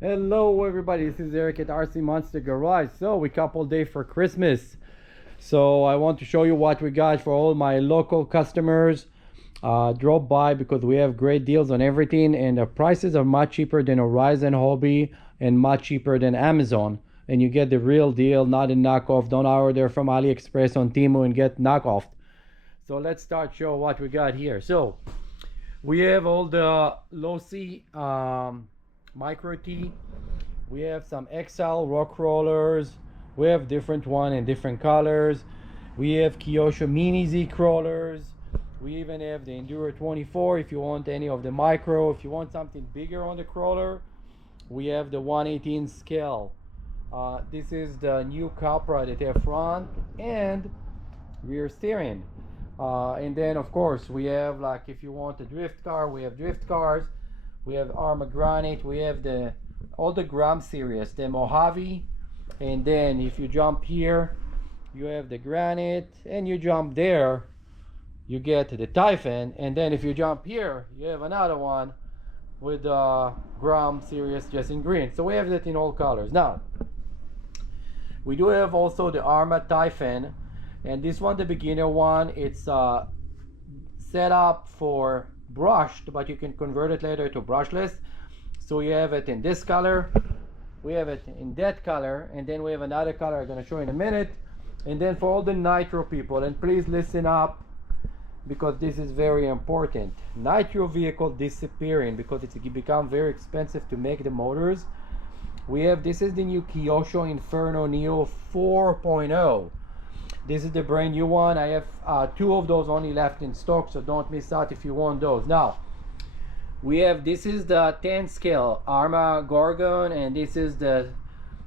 Hello everybody, this is Eric at RC Monster Garage. So we couple day for Christmas. So I want to show you what we got for all my local customers. Drop by because we have great deals on everything and the prices are much cheaper than Horizon Hobby and much cheaper than Amazon. And you get the real deal, not a knockoff. Don't order from AliExpress on Temu and get knockoff. So let's start show what we got here. So we have all the low-C micro T. We have some XL rock rollers. We have different one in different colors. We have Kyosho mini Z crawlers. We even have the Enduro 24 if you want any of the micro. If you want something bigger on the crawler, we have the 1/18 scale. This is the new Capra that have front and rear steering. And then of course we have, like, if you want a drift car, we have drift cars. We have Arma Granite. We have all the Gram series, the Mojave. And then if you jump here, you have the Granite, and you jump there, you get the Typhon. And then if you jump here, you have another one with the Gram series just in green. So we have that in all colors. Now we do have also the Arma Typhon, and this one, the beginner one, it's set up for brushed, but you can convert it later to brushless. So you have it in this color, we have it in that color, and then we have another color I'm going to show you in a minute. And then for all the nitro people, and please listen up because this is very important, nitro vehicle disappearing because it's become very expensive to make the motors. We have, this is the new Kyosho Inferno Neo 4.0. This is the brand new one. I have two of those only left in stock, so don't miss out if you want those. Now we have, this is the 10 scale Arma Gorgon, and this is the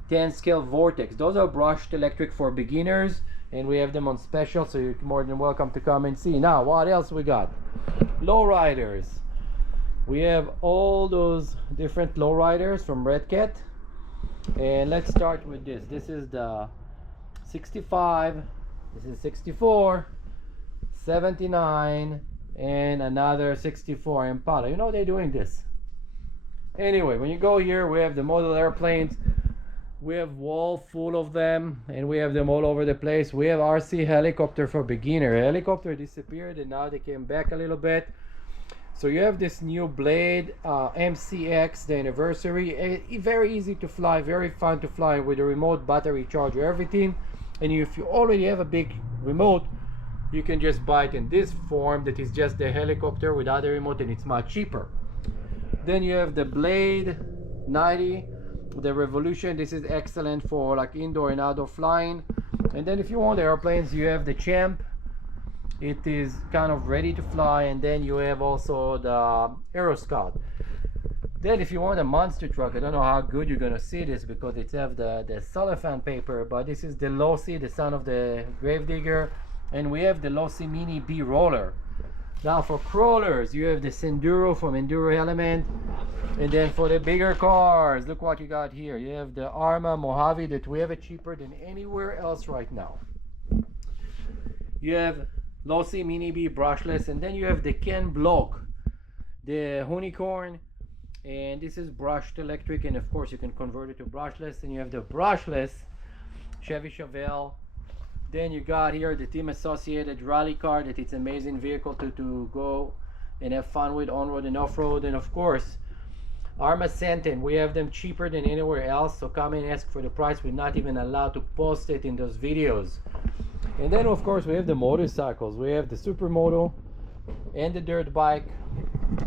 10 scale Vortex. Those are brushed electric for beginners, and we have them on special, so you're more than welcome to come and see. Now what else we got? Lowriders. We have all those different lowriders from Red Cat, and let's start with this. This is the 65, this is 64, 79, and another 64 Impala. You know they're doing this. Anyway, when you go here, we have the model airplanes. We have wall full of them, and we have them all over the place. We have RC helicopter for beginner. Helicopter disappeared, and now they came back a little bit. So you have this new Blade MCX, the anniversary. Very easy to fly, very fun to fly with a remote battery charger, everything. And if you already have a big remote, you can just buy it in this form that is just the helicopter without a remote, and it's much cheaper. Then you have the Blade 90, the Revolution. This is excellent for like indoor and outdoor flying. And then if you want airplanes, you have the Champ. It is kind of ready to fly. And then you have also the Aero Scout. Then if you want a monster truck, I don't know how good you're gonna see this because it's have the cellophane paper, but this is the Low-C, the son of the Gravedigger. And we have the Low-C Mini B roller. Now for crawlers, you have the Enduro from Enduro Element. And then for the bigger cars, look what you got here. You have the Arma Mojave that we have it cheaper than anywhere else right now. You have Low-C Mini B brushless, and then you have the Ken Block, the Unicorn, and this is brushed electric, and of course you can convert it to brushless. And you have the brushless Chevy Chevelle. Then you got here the Team Associated rally car, that it's amazing vehicle to go and have fun with on-road and off-road. And of course Arma Sentin, we have them cheaper than anywhere else, so come and ask for the price. We're not even allowed to post it in those videos. And then of course we have the motorcycles. We have the Supermoto and the dirt bike.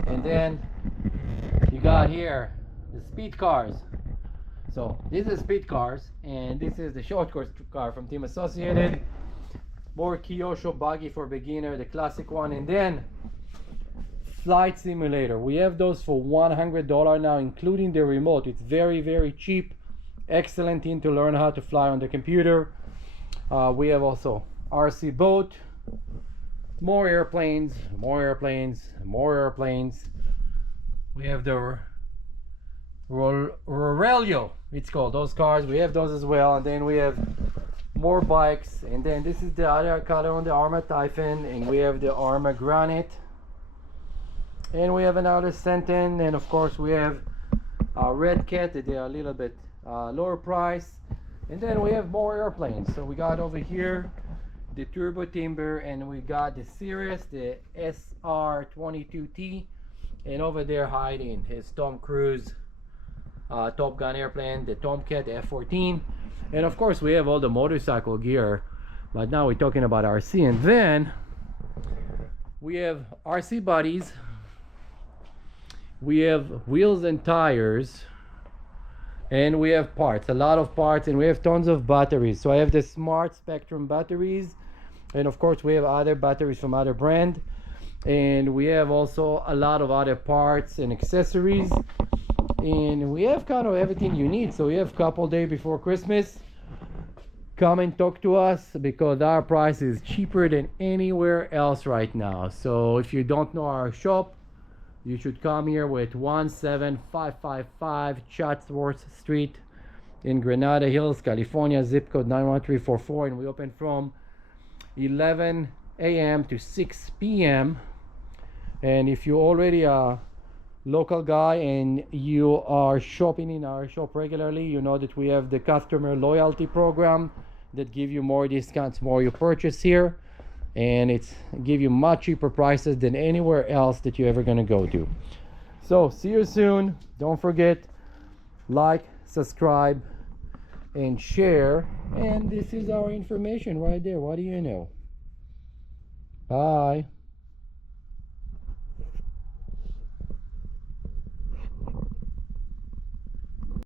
And then you got here the speed cars. So this is speed cars, and this is the short course car from Team Associated. More Kyosho buggy for beginner, the classic one. And then flight simulator, we have those for $100 now, including the remote. It's very, very cheap, excellent thing to learn how to fly on the computer. We have also RC boat, more airplanes, more airplanes, more airplanes. We have the Rorelio, it's called, those cars. We have those as well. And then we have more bikes. And then this is the other color on the Arma Typhon, and we have the Arma Granite, and we have another Sentin. And of course we have red cat, they are a little bit lower price. And then we have more airplanes. So we got over here the Turbo Timber, and we got the Cirrus, the SR-22T, and over there hiding is Tom Cruise Top Gun airplane, the Tomcat, the F-14. And of course we have all the motorcycle gear, but now we're talking about RC. And then we have RC bodies, we have wheels and tires, and we have parts, a lot of parts, and we have tons of batteries. So I have the Smart Spectrum batteries, and of course we have other batteries from other brand, and we have also a lot of other parts and accessories, and we have kind of everything you need. So we have a couple days before Christmas. Come and talk to us, because our price is cheaper than anywhere else right now. So if you don't know our shop, you should come here with 17555 Chatsworth Street in Granada Hills, California, zip code 91344, and we open from 11 a.m. to 6 p.m. And if you're already a local guy and you are shopping in our shop regularly, you know that we have the customer loyalty program that give you more discounts more you purchase here, and it's give you much cheaper prices than anywhere else that you're ever gonna go to. So see you soon. Don't forget, like, subscribe, and share. And this is our information right there. What do you know? Bye.